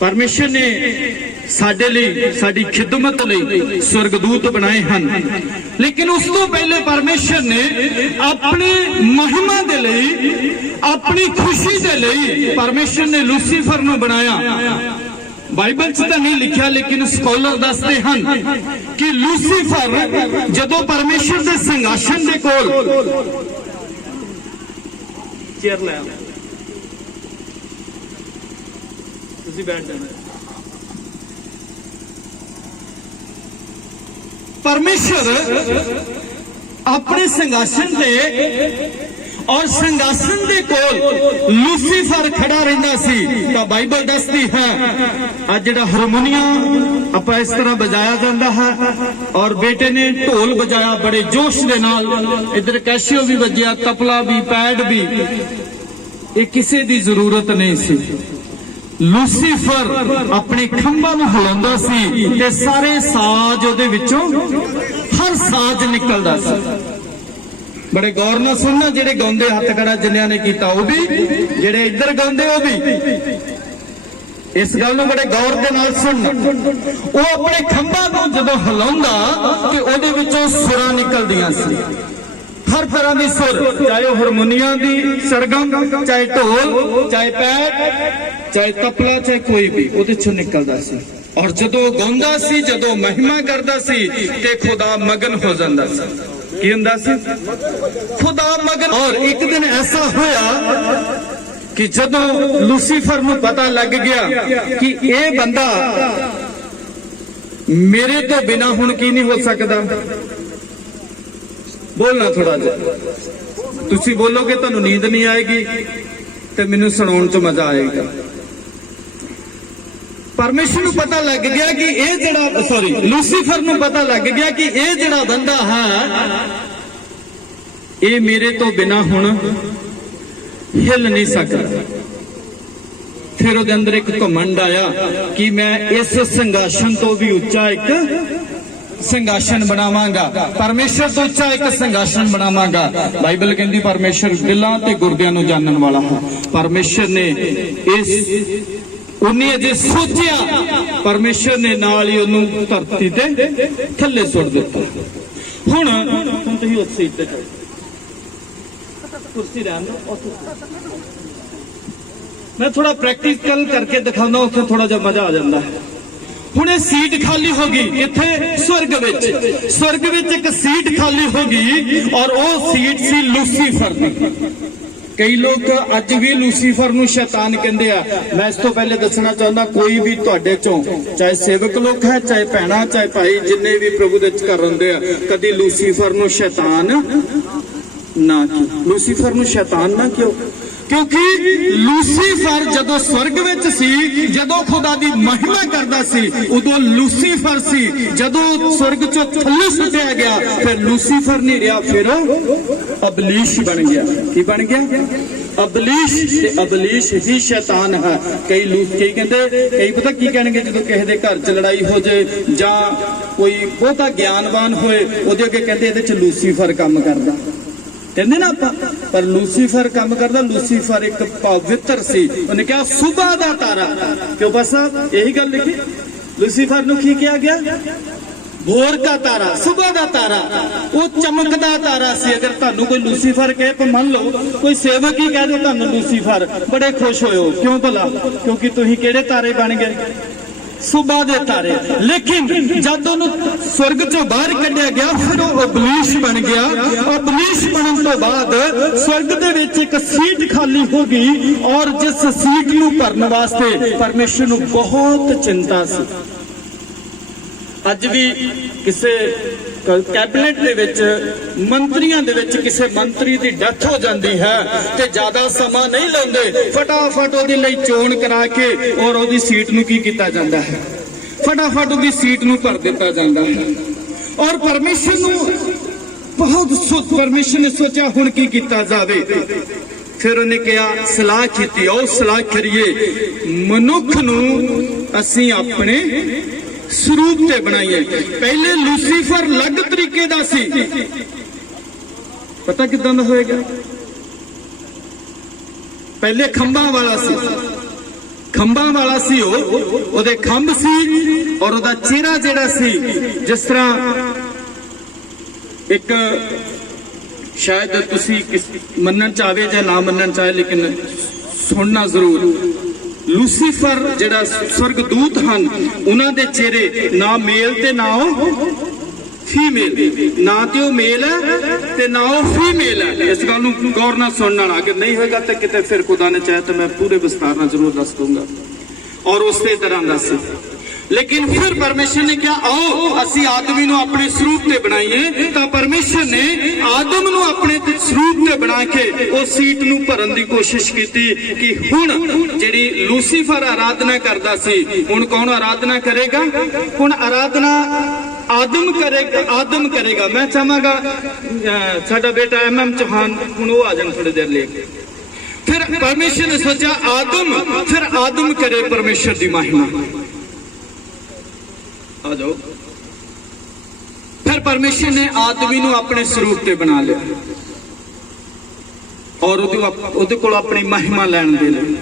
परमेश्वर ने साडे लई साडी खिदमत लई स्वर्गदूत बनाए हन, लेकिन उस तो पहले परमेश्वर ने अपनी महिमा दे लई, अपनी खुशी दे लई परमेश्वर ने लूसीफर नूं बनाया। बाइबल च तो नहीं लिखा, लेकिन स्कॉलर दसते हैं कि लूसीफर जदों परमेश्वर के संघासन के कोल चेयर लै बैठ जाना, परमेश्वर अपने संघासन दे और संघासन दे कोल लूसीफर खड़ा रहिंदा सी। तो बाइबल दसदी है अज जिहड़ा हारमोनियम आपां इस तरह बजाया जाता है और बेटे ने ढोल बजाया बड़े जोश दे नाल, इधर कैशियो भी बजिया, तबला भी, पैड भी, ये किसी दी जरूरत नहीं सी। लूसीफर अपने खंभा नूं हिलाउंदा सी ते सारे साज उहदे विचों हर साज निकलदा सी। बड़े गौर नाल सुनना, जेड़े गाउंदे हत्थ खड़ा जिन्हां ने कीता वो भी, जेड़े इधर गाउंदे वो भी, इस गल नूं बड़े गौर दे नाल सुनना। वो अपने खंभा नूं जदों हिलाउंदा ते उहदे विचों सुरां निकलदियां सी, हर तरह की सुर, चाहे वह हारमोनियम की सरगम, चाहे ढोल, चाहे पैड, चाहे तबला, चाहे कोई भी उहदे चों निकलदा सी। और जदों गाउंदा सी, जदों महिमा करदा सी ते खुदा मगन हो जांदा सी। की हुंदा सी? खुदा मगन। और एक दिन ऐसा होया कि जदों लूसीफर नूं पता लग गया कि यह बंदा मेरे तो बिना हुण की नहीं हो सकता। बोलना थोड़ा जिहा, तुसी बोलोगे तुहानूं नींद नहीं आएगी ते मैनूं सुणाउण च मजा आएगा। परमेश्वर नूं पता लग गया कि यह जिहड़ा, सॉरी, लूसीफर नूं पता लग गया कि यह जिहड़ा बंदा है ये मेरे तो बिना हुण हिल नहीं सकता। फिर उहदे अंदर एक घमंड आया कि मैं इस संघासन तो भी उच्चा एक संघासन बनावांगा, परमेश्वर तो उच्चा एक संघासन बनावांगा। बाइबल कहती परमेश्वर दिलां ते गुरदियां नूं जानन वाला है। परमेश्वर ने इस उन्हें अजे सोचिया, परमेश्वर ने नाल ही उन्होंने धरती ते थल्ले सुट दिता। हुण तुसीं उस सीट ते कुर्सी रहन दो, मैं थोड़ा प्रैक्टिकल करके दिखाऊंगा, उत्थे थोड़ा जिहा मजा आ जाता है। हुण ये सीट खाली होगी इत्थे स्वर्ग विच, स्वर्ग विच एक सीट खाली होगी और वो सीट सी लूसीफर दी। कई लोग अज भी लूसीफर नूं शैतान कहंदे आ। मैं इस तो पहले दसना चाहता, कोई भी तुहाडे चों चाहे सेवक लोग है, चाहे भैणां, चाहे भाई, जिन्ने भी प्रभु दे घर रहिंदे आ, कदी लूसीफर नूं शैतान ना क्यों, लूसीफर नूं शैतान ना क्यों? क्योंकि लूसीफर जदों स्वर्ग विच सी, जदों खुदा दी महिमा करदा सी, उदों लूसीफर सी। जदों स्वर्ग चों थल्ले सुटिया गया फिर लूसीफर नहीं रहा, फिर अबलीश बन गया। की बन गया? अबलीश। ते अबलीश ही शैतान है। कई कहंदे, कई पता की कहणगे जदों किसी दे घर च लड़ाई हो जाए जां कोई बहुता ज्ञानवान होए, उहदे अगे कहंदे इहदे च लूसीफर काम करदा, कहते ना आप, पर लूसीफर काम करता। लूसीफर एक पवित्र सी, उन्हें कहा सुबह का तारा। क्यों बस यही गल लिखी, लूसीफर नूं की किया गया? भोर का तारा, सुबह का तारा, वो चमकदा तारा सी। अगर तुहानूं कोई लूसीफर कहे तो मान लो कोई सेवक ही कह दो तुहानूं लूसीफर, बड़े खुश होयो। क्यों भला? क्योंकि तुसीं किहड़े तारे बन गए? सुबह दे तारे। लेकिन जब उन्होंने स्वर्ग चों बाहर कढ़िया गया फिर वो अबलीश बन गया। अबलीश बनने तो बाद स्वर्ग दे विच एक सीट खाली हो गई और जिस सीट नूं भरने वास्ते परमेश्वर नूं बहुत चिंता सी। अज भी किसी कैबिनेट दे विच मंत्रियों दे विच किसी मंत्री की डेथ हो जाती है तो ज्यादा समा नहीं लाते, फटाफट उहदे लई चोण करा के और उहदी सीट नूं की कीता जांदा है, फटाफट उहदी सीट नूं भर दिता जांदा है। और परमेश्वर नूं बहुत परमेश्वर ने सोचा हुण की कीता जावे। फिर उन्हें कहा सलाह की, आओ सलाह करिए मनुख नूं असीं अपने स्वरूप ते बनाइए। पहले लूसीफर अलग तरीके दा सी, पता किदां दा होएगा? पहले खंभा वाला सी, खंभा वाला सी, ओदे खंभ सी और ओदा चेहरा जेड़ा सी जिस तरह एक शायद तुसी मनन चाहे या ना मनन चाहे लेकिन सुनना जरूर, लूसीफर जेड़ा स्वर्गदूत हन उन्हां दे चेहरे ना मेल ते ना फीमेल, ना तो मेल है ते ना फीमेल है। इस गल नूं गौर नाल सुनना, अगर नहीं होगा तो किते फिर खुदा ने चाहे तो मैं पूरे विस्तार नाल जरूर दस दूंगा और उस तरह दस। लेकिन फिर परमेश्वर ने कहा आओ असी आदमी नूं अपने स्वरूप ते बनाइए, तो परमेश्वर ने आदम नूं अपने स्वरूप ते बना के उस सीट नूं भरन दी कोशिश की कि हुण जिहड़ी लूसीफर आराधना करदा सी हुण कौन आराधना करेगा? हुण आराधना आदम करेगा। मैं चाहांगा साडा बेटा MM चौहान हुण वो आ जाण थोड़ी देर लेके। फिर परमेश्वर ने सोचा आदम करे परमेश्वर दी महिमा। आ जाओ। फिर परमेश्वर ने आदमी नूं अपने स्वरूप ते बना लिया और उहदे कोल अपनी महिमा लैण दे लई,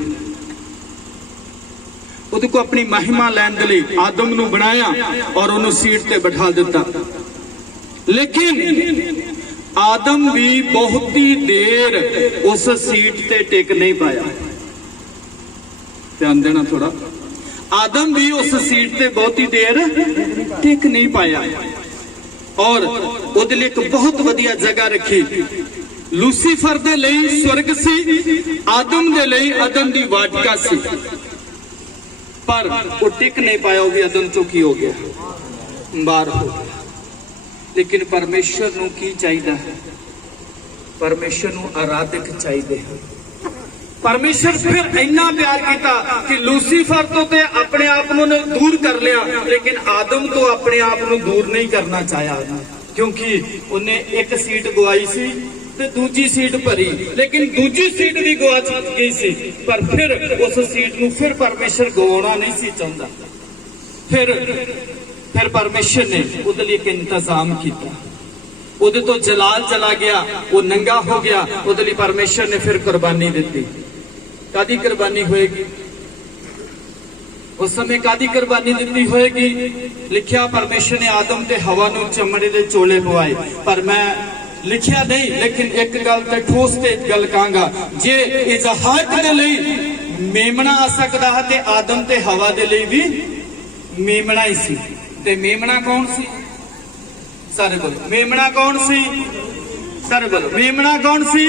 उहदे को अपनी महिमा लैण दे लई आदम नूं बनाया और उहनूं सीट ते बिठा दिता। लेकिन आदम भी बहुत ही देर उस सीट ते टिक नहीं पाया। ध्यान देना थोड़ा, आदम भी उस सीट ते बहुत ही देर टिक नहीं पाया और उहदे लई एक बहुत वधिया जगह रखी। लूसीफर दे लई स्वर्ग सी, आदम दे लई अदन दी वाटिका सी, पर वो टिक नहीं पाया, वो भी अदन चो की हो गया, बाहर हो गया। लेकिन परमेश्वर नूं की चाहिदा है? परमेश्वर नूं आराधक चाहिदे हैं। परमेश्वर फिर इन्ना प्यार किया कि लूसीफर तो ते अपने आप को दूर कर लिया, लेकिन आदम तो अपने आप को दूर नहीं करना चाहा, क्योंकि उन्हें एक सीट गवाई सी ते दूजी सीट भरी, लेकिन दूजी सीट भी गवा गई सी, पर फिर उस सीट को फिर परमेश्वर गवाना नहीं सी चाहता। फिर परमेश्वर ने उहदे लई एक इंतजाम किया, उहदे तो जलाल चला गया, वो नंगा हो गया, उहदे लई परमेश्वर ने फिर कुर्बानी दी। कादी कुर्बानी होएगी उस समय? कादी कुर्बानी दी होएगी? लिखिया परमेश्वर ने आदम ते हवा नूं चमड़े दे चोले पवाए, पर मैं लिखिया नहीं, लेकिन एक गल ते ठोस ते गल कहांगा, जे इजहाक दे लई मेमना आ सकदा है ते आदम ते हवा दे लई भी मेमना ही सी। ते मेमना कौन सी? सारे बोलो मेमना कौन सी? सारे बोलो मेमना कौन सी?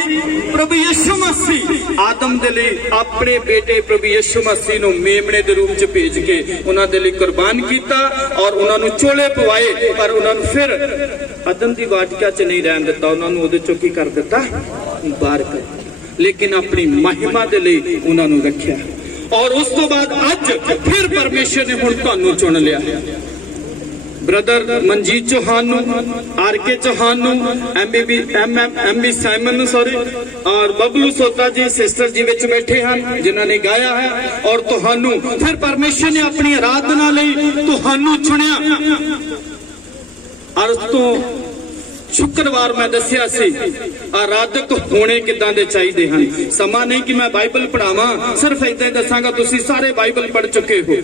प्रभु यीशु मसीह। आदम दे लई अपने बेटे प्रभु यीशु मसीह नूं मेमने दे रूप च भेज के उन्हां दे लई कुर्बान कीता और उन्हां नूं चोले पवाए, पर उन्हां नूं फिर अदन दी वाटिका च नहीं रहन दिता, उन्हां नूं उहदे चों की कर दिता? बाहर कर, लेकिन अपनी महिमा दे लई उन्हां नूं रखिया। और उस तो बाद अज फिर परमेश्वर ने हुण तुहानूं चुन लिया। Brother Manjeet Chauhan RK Chauhan MB Simon सॉरी और बबलू सोता जी सिस्टर जी विच बैठे हैं जिन्हों ने गाया है, और तुहानू फिर परमेश्वर ने अपनी आराधना लई तुहानू चुनिया। और तो शुक्रवार मैं दसिया सी आराधक होने किदां दे चाहिदे हन। समा नहीं कि मैं बाइबल पढ़ावां, सिर्फ इदां दसांगा, तुसीं सारे बाइबल पढ़ चुके हो।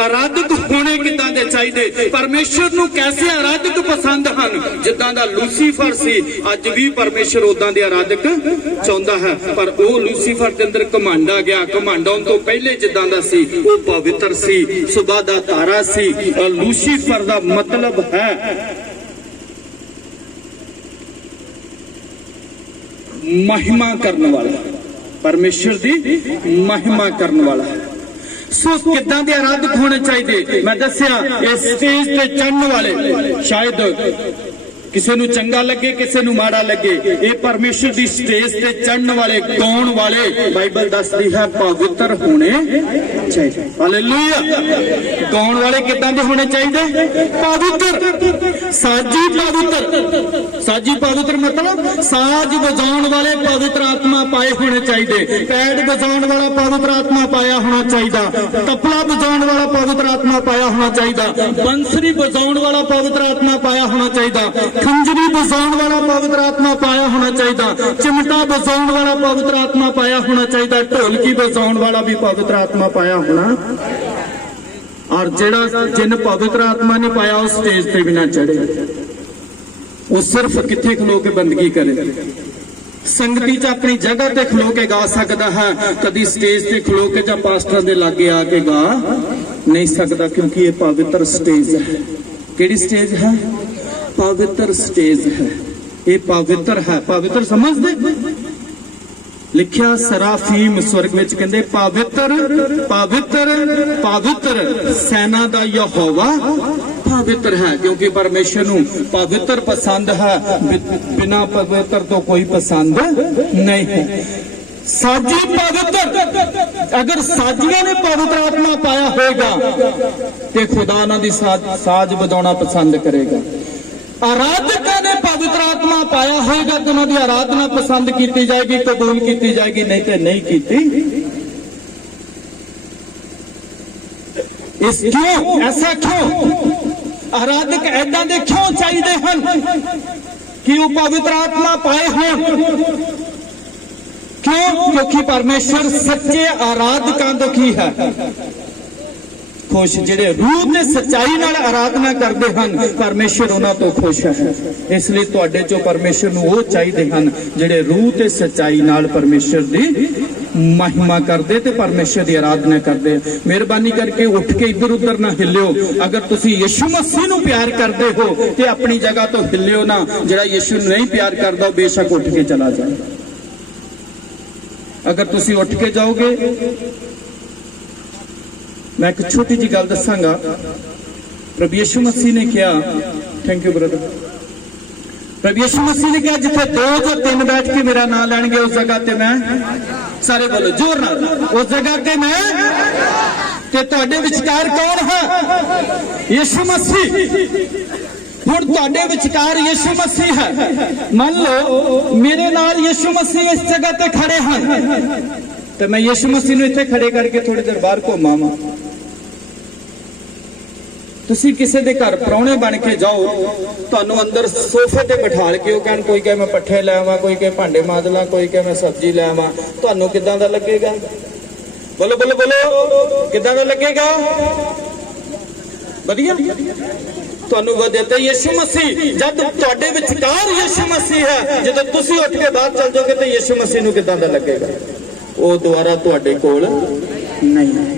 आराधक होने किदां दे चाहिदे? परमेश्वर नूं कैसे आराधक पसंद हन? जिदां दा लूसीफर सी, अज भी परमेश्वर उदां दे आराधक चाहुंदा है, पर वो लूसीफर दे अंदर घमंड आ गया। घमंड आउण तों पहले जिदां दा सी वो पवित्र सी, सुबह दा तारा सी। और लूसीफर दा मतलब है महिमा करने वाला, परमेश्वर दी महिमा करने वाला। सो किदां दे आराधक होने चाहिए? मैं दसिया इस स्टेज पे चढ़ने वाले शायद ਕਿਸੇ ਨੂੰ ਚੰਗਾ ਲੱਗੇ ਕਿਸੇ ਨੂੰ ਮਾੜਾ ਲੱਗੇ, ਇਹ ਪਰਮੇਸ਼ਰ ਦੀ ਸਟੇਜ ਤੇ ਚੜਨ ਵਾਲੇ ਗਾਉਣ ਵਾਲੇ ਬਾਈਬਲ ਦੱਸਦੀ ਹੈ ਪਵਿੱਤਰ ਹੋਣੇ ਚਾਹੀਦੇ। ਹਾਲੇਲੂਇਆ। ਗਾਉਣ ਵਾਲੇ ਕਿੱਦਾਂ ਦੇ ਹੋਣੇ ਚਾਹੀਦੇ? ਪਵਿੱਤਰ, ਸਾਜੀ ਪਵਿੱਤਰ। ਸਾਜੀ ਪਵਿੱਤਰ ਮਤਲਬ ਸਾਜ ਵਜਾਉਣ ਵਾਲੇ ਪਵਿੱਤਰ ਆਤਮਾ ਪਾਏ ਹੋਣੇ ਚਾਹੀਦੇ, ਪੈਡ ਵਜਾਉਣ ਵਾਲਾ ਪਵਿੱਤਰ ਆਤਮਾ ਪਾਇਆ ਹੋਣਾ ਚਾਹੀਦਾ, ਤਬਲਾ ਵਜਾਉਣ ਵਾਲਾ ਪਵਿੱਤਰ ਆਤਮਾ ਪਾਇਆ ਹੋਣਾ ਚਾਹੀਦਾ, ਬੰਸਰੀ ਵਜਾਉਣ ਵਾਲਾ ਪਵਿੱਤਰ ਆਤਮਾ ਪਾਇਆ ਹੋਣਾ ਚਾਹੀਦਾ, ਖੰਜਰੀ ਵਜਾਉਣ ਵਾਲਾ ਪਵਿੱਤਰ ਆਤਮਾ ਪਾਇਆ ਹੋਣਾ ਚਾਹੀਦਾ, ਚਿਮਟਾ ਵਜਾਉਣ ਵਾਲਾ ਪਵਿੱਤਰ ਆਤਮਾ ਪਾਇਆ ਹੋਣਾ ਚਾਹੀਦਾ, ਢੋਲਕੀ ਵਜਾਉਣ ਵਾਲਾ ਵੀ ਪਵਿੱਤਰ ਆਤਮਾ ਪਾਇਆ ਹੋਣਾ। ਔਰ ਜਿਹੜਾ ਜਿਨ ਪਵਿੱਤਰ ਆਤਮਾ ਨਹੀਂ ਪਾਇਆ ਉਹ ਸਟੇਜ ਤੇ ਵੀ ਨਾ ਚੜੇ, ਉਹ ਸਿਰਫ ਕਿੱਥੇ ਖਲੋ ਕੇ ਬੰਦਗੀ ਕਰੇ। ਸੰਗਤੀ 'ਚ ਆਪਣੀ ਜਗ੍ਹਾ ਤੇ ਖਲੋ ਕੇ ਗਾ ਸਕਦਾ ਹੈ, ਕਦੀ ਸਟੇਜ ਤੇ ਖਲੋ ਕੇ ਜਾਂ ਪਾਸਟਰਾਂ ਦੇ ਲਾਗੇ ਆ ਕੇ ਗਾ ਨਹੀਂ ਸਕਦਾ, ਕਿਉਂਕਿ ਇਹ ਪਵਿੱਤਰ ਸਟੇਜ ਹੈ। ਕਿਹੜੀ ਸਟੇਜ ਹੈ? पवित्र स्टेज है, ये पवित्र है। पवित्र समझते? लिखिया सराफीम स्वर्ग विच कहंदे पवित्र पवित्र पवित्र सेना दा यहोवा पवित्र है, क्योंकि परमेश्वर नूं पवित्र पसंद है, बिना पवित्र तो कोई पसंद नहीं है। साजी पवित्र, अगर साजिया ने पवित्र आत्मा पाया होगा तो खुदा ना दी साज बजाना पसंद करेगा। आराधक ने पवित्र आत्मा पाया होगा तो उन्होंने आराधना पसंद की जाएगी, कबूल की जाएगी, नहीं तो नहीं की। इस क्यों ऐसा क्यों? आराधक ऐदा दे क्यों चाहिए हैं कि वो पवित्र आत्मा पाए हों? क्यों? क्योंकि परमेश्वर सच्चे आराधकों तो की है खुश, जिहड़े रूह ते सच्चाई नाल आराधना करते हैं परमेश्वर उन्हां तो खुश है। इसलिए तुहाडे चों परमेश्वर नूं वो चाहिए हैं जिहड़े रूह ते सच्चाई नाल परमेश्वर दी महिमा करते ते परमेश्वर की आराधना करते। मेहरबानी करके उठ के इधर उधर ना हिलियो। अगर तुसी यीशु मसीह नूं प्यार करते हो तो अपनी जगह तो हिलियो ना। जिहड़ा यीशु नूं नहीं प्यार करता बेशक उठ के चला जाए। अगर तुसी उठ के जाओगे, मैं एक छोटी जी गल दसांगा। प्रभु यीशु मसीह ने कहा, थैंक यू ब्रदर, प्रभु यीशु मसीह ने कहा जिथे 2 या 3 बैठ के मेरा नाम लैणगे उस जगह ते मैं, सारे बोलो जोर नाल, उस जगह ते मैं। ते तुहाडे विचकार कौन है? यीशु मसीह। हुण तुहाडे विचकार यीशु मसीह है। मान लो मेरे नाल यीशु मसीह इस जगह ते खड़े हैं तो मैं यीशु मसीह नूं इत्थे खड़े करके थोड़ी देर बाहर घुमावां। तुसी किसी दे घर प्राहुणे बन के जाओ, तुहानूं अंदर सोफे ते बिठा के वो कहण, कोई कहे मैं पट्ठे लै आवां, कोई कहे भांडे मांज ला, कोई कहे मैं सब्जी लै आवां, तुहानूं किदां दा लगेगा? बोलो बोलो बोलो, किदां दा लगेगा? वधिया तुहानूं वधिया। ते यीशु मसीह जद तुहाडे विचकार यीशु मसीह है, जदों तुसी उठ के बाहर चल जाओगे तो यीशु मसीह नूं किदां दा लगेगा? वो दोबारा तुहाडे कोल नहीं है।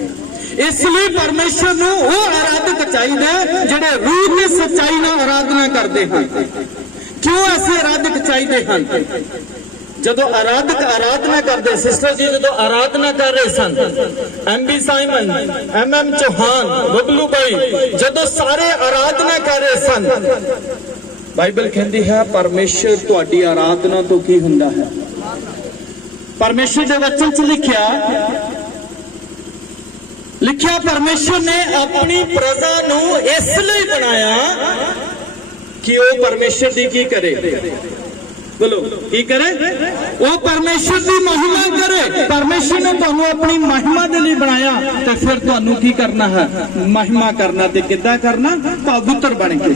इसलिए परमेश्वर नूं वो आराधक चाहिए जिहड़े रूह ते सच्चाई नाल आराधना करते हैं। क्यों ऐसे आराधक चाहिए हैं? जदों आराधक आराधना करते, सिस्टर जी जदों आराधना कर रहे सन, MB Simon, MM Chauhan, Bablu भाई, जदों सारे आराधना कर रहे सन, बाइबल कहती है परमेश्वर तुहाडी आराधना तो की हुंदा है। परमेश्वर के वचन च लिखिया परमेश्वर ने अपनी प्रजा नूं इसलिए बनाया कि वो परमेश्वर दी की करे। बोलो की करे? वो परमेश्वर की महिमा करे। परमेश्वर ने तुहानूं अपनी महिमा दे लई बनाया तो फिर तुहानूं की करना है? महिमा करना। ते किद्दां करना? पवित्र बन के।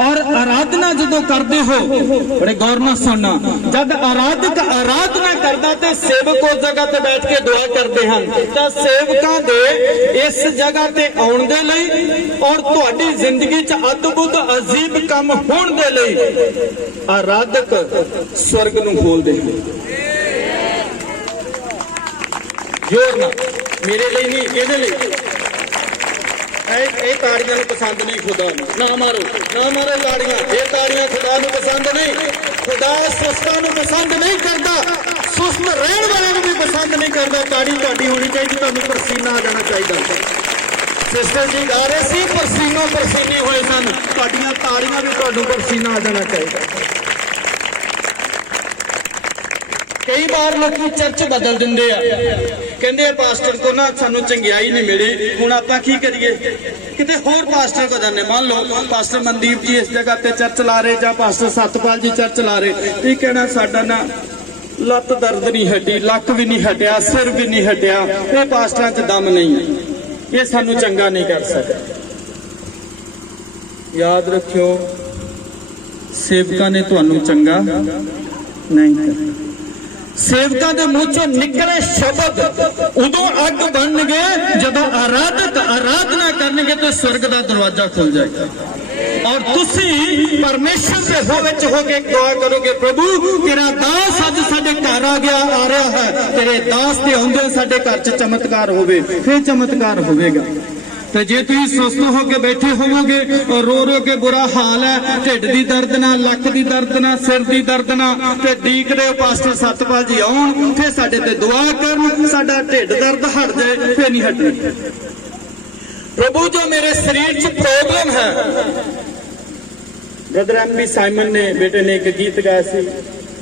और आराधना जदों करते हो, बड़े गौर नाल सुनना, जब आराधक आराधना करता तो सेवक उस जगह ते बैठ के दुआ करते हैं। तो सेवकां दे इस जगह ते आउण दे लई और तुहाडी जिंदगी च अद्भुत अजीब काम होण दे लई आराधक स्वर्ग नूं खोलदे हैं। जोर नाल, मेरे लिए नहीं, इहदे लई। ताड़ियां पसंद नहीं खुदा ना मारो, ना मारो ताड़ियां। ये ताड़ियां खुदा नूं पसंद नहीं। खुदा सुस्तां नूं पसंद नहीं करता, सुस्त रहण वालियां नूं भी पसंद नहीं करता। ताड़ी तुहाडी होनी चाहिए, तुहानूं पसीना आ जाना चाहिए। सिस्टर जी गा रहे सी, पसीनो पसीने हुए सन। तुहाडियां ताड़ियां भी तुहानू पसीना आ जाना चाहिए। कई बार लोग चर्च बदल देंगे, कहते पास्टर को ना सानू चंगियाई नहीं मिली, हुण आपां की करिए, किते होर पास्टर को जाने। मान लो पास्टर मनदीप जी इस जगह ते चर्च ला रहे, जां पास्टर सतपाल जी चर्च ला रहे, ये कहना साडा ना लत दर्द नहीं हटी, लक भी नहीं हटिया, सिर भी नहीं हटिया, ये पास्टरां च दम नहीं है, ये सानू चंगा नहीं कर सकता। याद रखियो, सेवकां ने तुहानू चंगा नहीं करना। सेवकां दे मुंह चों निकले शब्द उदों अग बनणगे जदों आराधक आराधना करनगे तो स्वर्ग दा दरवाजा खुल जाएगा और तुसी परमेश्वर दे विच हो के दुआ करोगे, प्रभु तेरा दास अज साडे घर आ गया, आ रहा है, तेरे दास दे आउंदे साडे घर च चमत्कार होवे, फिर चमत्कार होवेगा। तो जे तुम सुस्त होके बैठे होवोगे और रो रो के बुरा हाल है, ढिड की दर्द ना, लक की दर्द ना, सिर की दर्द ना, ते डीक रहे हो पास्टर सतपाल जी आउण, फिर साडे ते दुआ करन, साडा ढिड दर्द हट जाए, फिर नहीं हटनी। प्रभु जो मेरे शरीर च प्रॉब्लम है, ब्रदर एम साइमन ने बेटे ने एक गीत गाया सी,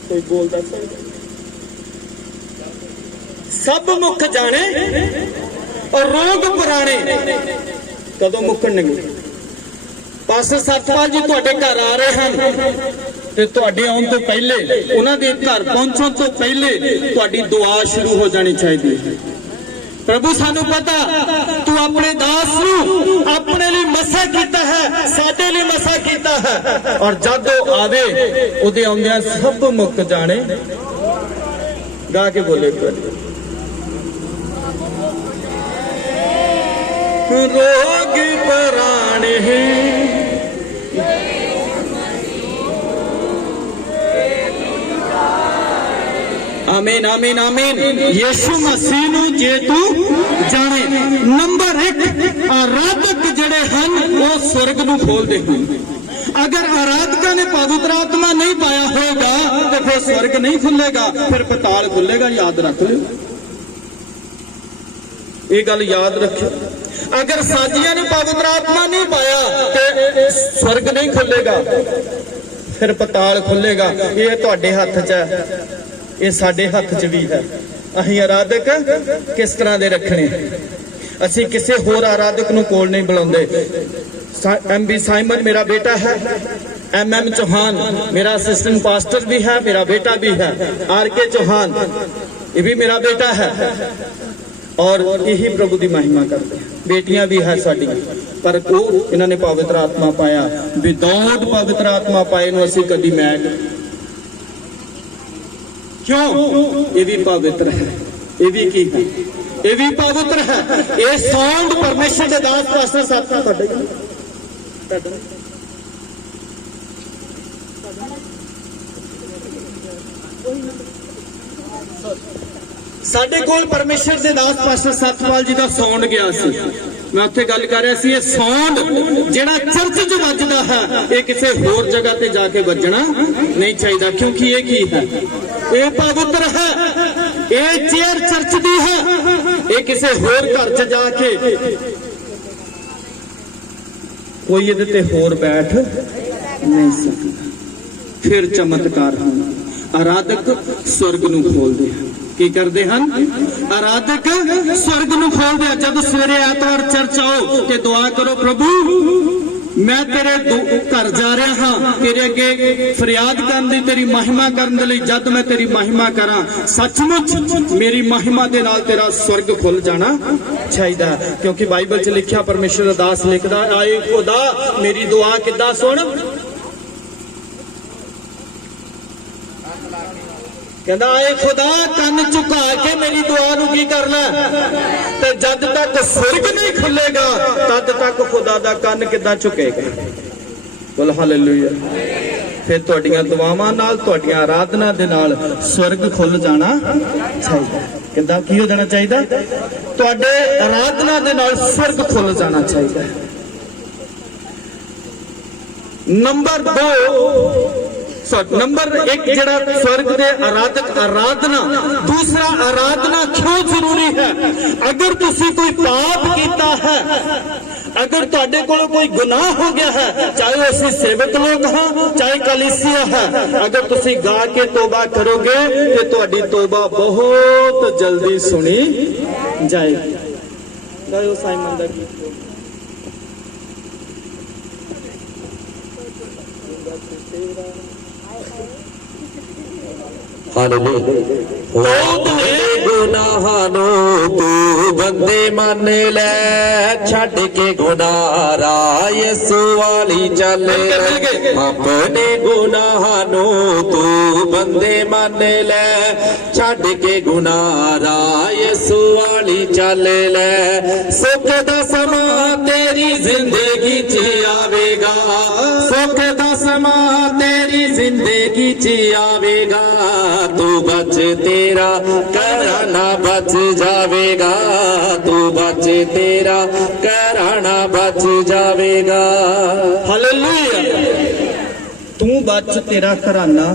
कोई बोलता सब मुख जाने और रोग पुराने कदों मुक्कणगे। पास्टर सतपाल जी तुहाडे घर आ रहे हैं ते तुहाडे आउण तो पहले, उन्हां दे घर पहुंचण तो पहले तुहाडी दुआ शुरू हो जानी चाहिए। प्रभु सानू पता तू अपने दास नू अपने लिए मसा कीता है, साडे लिए मसा कीता है, और जद वो आवे उहदे आउंदियां सब मुक जाने। गा के बोले रोग पुराने आमीन आमीन आमीन। यीशु मसीह नू जे तू जाने। नंबर 1 आराधक जड़े हैं वो स्वर्ग नू खोलते हैं। अगर आराधका ने पवित्र आत्मा नहीं पाया होगा तो फिर स्वर्ग नहीं खुलेगा, फिर पताल खुलेगा। याद रख लो, ये गल याद रखियो। अगर साजिया ने पवित्र आत्मा नहीं पाया तो स्वर्ग नहीं खुलेगा, फिर पताल खुलेगा। ये तुहाडे हथ च है, ये साडे हथ च भी है। असीं आराधक किस तरह दे रखने, असीं किसी होर आराधक नूं कोल नहीं बुलाउंदे। MB साइमन मेरा बेटा है, MM चौहान मेरा असिस्टेंट पास्टर भी है, मेरा बेटा भी है। RK चौहान ये भी मेरा बेटा है, और यही प्रभु की महिमा करते हैं। बेटियां भी है साड़ी, पर वो इन्होंने पवित्र आत्मा पाया। विदाउट पवित्र आत्मा पाए नूं असीं कदी मैग क्यों? ये भी पवित्र है, ये भी की है, ये भी पवित्र है। ये साउंड परमेश्वर के दास पास्टर साथां तुहाडे साडे कोल परमेश्वर के दास पास्टर सतपाल जी का साउंड गया सी। मैं उत्थे गल कर रहा सी, ये साउंड जिहड़ा चर्च च वजदा है ये किसी होर जगह ते जाके वजना नहीं चाहिए, क्योंकि ये की है, ये पवित्र है। ये चेयर चर्च दी है, ये किसी होर घर च जाके कोई ये ते होर बैठ नहीं सकता। फिर चमत्कार होना। आराधक स्वर्ग नूं खोलदे हैं। की करते हैं? आराधक स्वर्ग नूं खोलदे हैं। जब सवेरे ऐतवार चर्च आओ ते दुआ करो, प्रभु मैं तेरे घर जा रहा हाँ, तेरे अगे फरियाद करने, तेरी महिमा करने लई। जद मैं तेरी महिमा करा, सचमुच मेरी महिमा दे नाल तेरा स्वर्ग खुल जाना चाहिए। क्योंकि बाइबल च लिखा, परमेश्वर दास लिखदा, आए खुदा मेरी दुआ किद्दां सुन। कहता आए खुदा कन झुका के मेरी दुआ नूं की करना, ते जद तक स्वर्ग नहीं खुलेगा तद तक खुदा दा कन किद्दां झुकेगा। बोल हालेलुया। फिर तुहाडीआं दुआवां नाल, तुहाडीआं आराधना दे नाल स्वर्ग खुल जाना चाहिए। किद्दां की हो जाना चाहिए? तुहाडे आराधना दे नाल स्वर्ग खुल जाना चाहिए। नंबर 2 नंबर 1 ਜਿਹੜਾ स्वर्ग ਦੇ आराधक आराधना, दूसरा आराधना क्यों जरूरी है? अगर तुसी कोई पाप किया है, अगर तुहाडे कोल कोई गुनाह हो गया है, चाहे असी सेवक लोग हाँ चाहे कलीसिया है, अगर तुसी गा के तौबा करोगे तो तुहाडी तौबा बहुत जल्दी सुनी जाएगी। गाओ साइमन दा गीत। गुनाहां नू तू बंदे मन ले, छड़ के गुनाह यसू वाली चल। अपने गुनाहां नू तू बंदे मन ले, छड़ के गुनाह यसू वाली चल ले। सुख दा समा तेरी जिंदगी च आवेगा, सुख दा समा तेरी जिंदगी च आवेगा। तू बच तेरा कराना बच जावेगा, तू बच तेरा कराना बच जावेगा। हालेलुया। तू बच तेरा घराना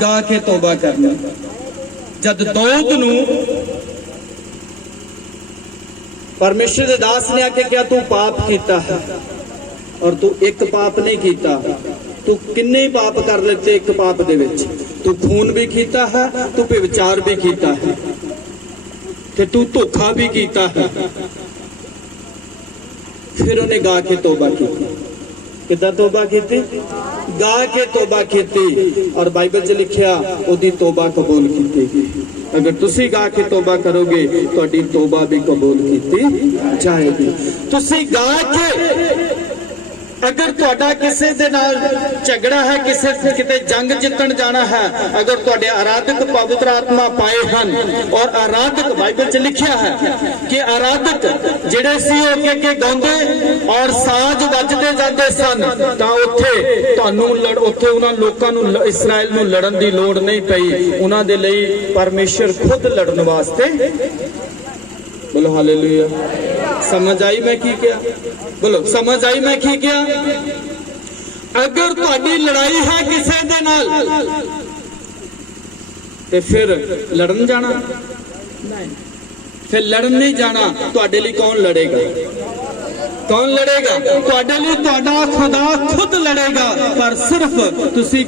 गा के तौबा करना। जद दाऊद नू परमेश्वर दे दास ने आके क्या तू पाप कीता है, और तू एक पाप नहीं कीता, तू किन्ने पाप कर लेते एक पाप दे विच। तू खून भी कीता है, तू व्यभिचार भी कीता है, ते तू धोखा भी कीता है। फिर उन्हें गा के तौबा की। किदा तौबा की? गा के तौबा की। और बाइबल च लिखिया ओदी तौबा कबूल की। अगर तुसी गा के तौबा करोगे तुहाडी तौबा भी कबूल की जाएगी। तुसी गा के अगर तुहाडा किसी दे नाल झगड़ा है, किसी किते जंग जितन जाना है, अगर तुहाडे आराधक पवित्र आत्मा पाए हन, और आराधक बाइबल च लिखिया है कि आराधक जिहड़े सी ओ के गाउंदे और साज वजदे जांदे सन, तां उत्थे तुहानू उत्थे उन्हां लोकां नू इस्राएल नू लड़न दी लोड़ नहीं पई। उन्हां दे लई परमेश्वर खुद लड़न वास्ते। बोलो हालेलुया। समझ आई मैं की क्या? बोलो समझ आई मैं की क्या? अगर तुहाडी लड़ाई है किसी दे नाल ते फिर लड़न जाना नहीं, फिर लड़न नहीं जाना। तुहाडे लिए कौन लड़ेगा? कौन लड़ेगा? तुहाडे लिए तुहाडा खुदा खुद लड़ेगा। पर सिर्फ तुसी